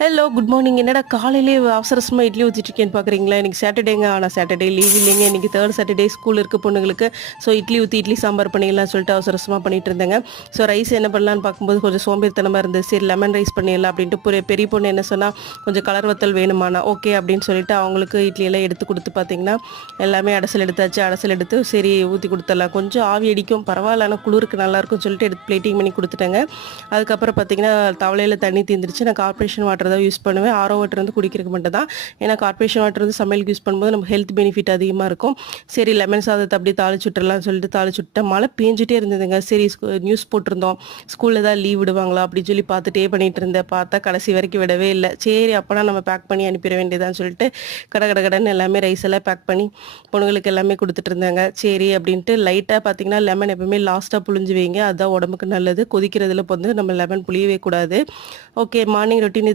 Hello, good morning. என்னடா காலையிலேயே அவசர அவசரமா இட்லி ஊத்திட்டு இருக்கேன்னு பார்க்குறீங்களா? இன்னைக்கு சாட்டர்டேங்க. ஆனா சாட்டர்டே லீவ் இல்லைங்க. இன்னைக்கு 3 சாட்டர்டே ஸ்கூல் இருக்கு பொண்ணுங்களுக்கு. ஸோ இட்லி ஊத்தி இட்லி சாம்பார் பண்ணிடலாம்னு சொல்லிட்டு அவசர அவசரமா பண்ணிட்டு இருந்தேங்க. ஸோ ரைஸ் என்ன பண்ணலான்னு பார்க்கும்போது கொஞ்சம் சோம்பேறித்தனமா இருந்தது. சரி லெமன் ரைஸ் பண்ணிடலாம் அப்படின்ட்டு பெரிய பொண்ணு என்ன சொன்னா, கொஞ்சம் கலர் வத்தல் வேணுமானா, ஓகே அப்படின்னு சொல்லிட்டு அவங்களுக்கு இட்லி எல்லாம் எடுத்து கொடுத்து பார்த்தீங்கன்னா, எல்லாமே அடசல் எடுத்தாச்சு. அடசல் எடுத்து சரி ஊற்றி கொடுத்துடலாம். கொஞ்சம் ஆவி அடிக்கும் பரவாயில்ல, ஆனால் குளிருக்கு நல்லாயிருக்கும்னு சொல்லிட்டு எடுத்து பிளேட்டிங் பண்ணி கொடுத்துட்டேங்க. அதுக்கப்புறம் பார்த்தீங்கன்னா, தவளையில தண்ணி தீர்ந்துருச்சு. நான் கார்ப்பரேஷன் வாட்டர் தான் யூஸ் பண்ணுவேன். ஆரோ வாட்டர் வந்து குடிக்கிறதுக்கு மட்டும் தான். ஏன்னா கார்ப்பரேஷன் வாட்டர் வந்து சமையலுக்கு யூஸ் பண்ணும்போது நம்ம ஹெல்த் பெனிஃபிட் அதிகமாக இருக்கும். சரி லெமன் சாதத்தை அப்படியே தாளிச்சு விட்டுறலாம்னு சொல்லிட்டு தாளிச்சு விட்டேன். மழை பேஞ்சிட்டே இருந்ததுங்க. சரி நியூஸ் போட்டிருந்தோம், ஸ்கூலில் தான் லீவ் விடுவாங்களா அப்படின்னு சொல்லி பார்த்துட்டே பண்ணிட்டு இருந்தேன். பார்த்தா கடைசி வரைக்கும் விடவே இல்லை. சரி அப்போனா நம்ம பேக் பண்ணி அனுப்பிட வேண்டியதான்னு சொல்லிட்டு கடன்னு எல்லாமே ரைஸ் எல்லாம் பேக் பண்ணி பொண்ணுங்களுக்கு எல்லாமே கொடுத்துட்டு இருந்தாங்க. சரி அப்படின்ட்டு லைட்டாக பார்த்தீங்கன்னா லெமன் எப்பவுமே லாஸ்ட்டாக புழிஞ்சு வைங்க, அதுதான் உடம்புக்கு நல்லது. கொதிக்கிறதுல வந்து நம்ம லெமன் புளியவே கூடாது. Okay, morning routine